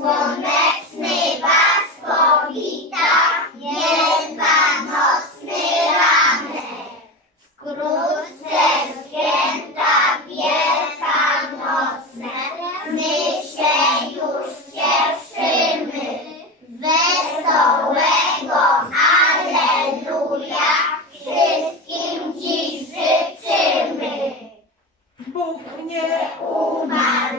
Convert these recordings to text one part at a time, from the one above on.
Słoneczny was powita, jedwa nocny ranek. Wkrótce święta wielkanocne, my się już cieszymy. Wesołego Alleluja wszystkim dziś życzymy. Bóg nie umarł.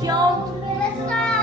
Show.